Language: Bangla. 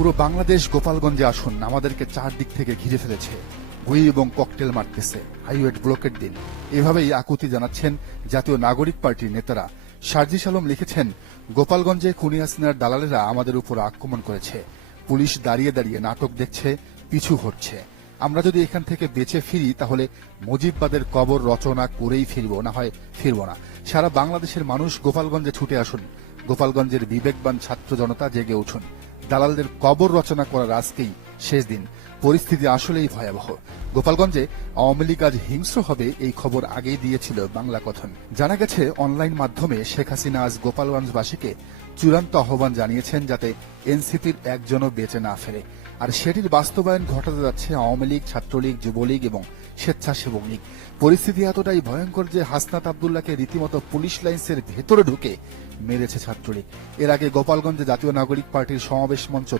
পুরো বাংলাদেশ গোপালগঞ্জে আসুন, আমাদেরকে চারদিক থেকে ঘিরে ফেলেছে, গুলি এবং ককটেল মারতেছে, হাইওয়ে ব্লকের দিন। এভাবেই আকুতি জানাচ্ছেন জাতীয় নাগরিক পার্টির নেতারা। সার্জিস আলম লিখেছেন, গোপালগঞ্জে খুনি হাসিনার দালালেরা আমাদের উপর আক্রমণ করেছে, পুলিশ দাঁড়িয়ে দাঁড়িয়ে নাটক দেখছে, পিছু হটছে। আমরা যদি এখান থেকে বেঁচে ফিরি তাহলে মুজিববাদের কবর রচনা করেই ফিরব, না হয় ফিরব না। সারা বাংলাদেশের মানুষ গোপালগঞ্জে ছুটে আসুন, গোপালগঞ্জের বিবেকবান ছাত্র জনতা জেগে উঠুন। দালালদের কবর রচনা করার আজকেই শেষ দিন। পরিস্থিতি আসলেই ভয়াবহ। গোপালগঞ্জে আওয়ামী লীগ আজ হিংস্র হবে, এই খবর আগেই দিয়েছিল বাংলা কথন। জানা গেছে, অনলাইন মাধ্যমে শেখ হাসিনা আজ গোপালগঞ্জবাসীকে চূড়ান্ত আহ্বান জানিয়েছেন যাতে এনসিপির একজনও বেঁচে না ফেরে। আর সেটির বাস্তবায়ন ঘটাতে যাচ্ছে আওয়ামী লীগ, ছাত্রলীগ, যুবলীগ এবং স্বেচ্ছাসেবক লীগ। পরিস্থিতি এতটাই ভয়ঙ্কর যে হাসনাত আব্দুল্লাহকে রীতিমতো পুলিশ লাইন্সের ভেতরে ঢুকে মেরেছে ছাত্রলীগ। এর আগে গোপালগঞ্জে জাতীয় নাগরিক পার্টির সমাবেশ মঞ্চ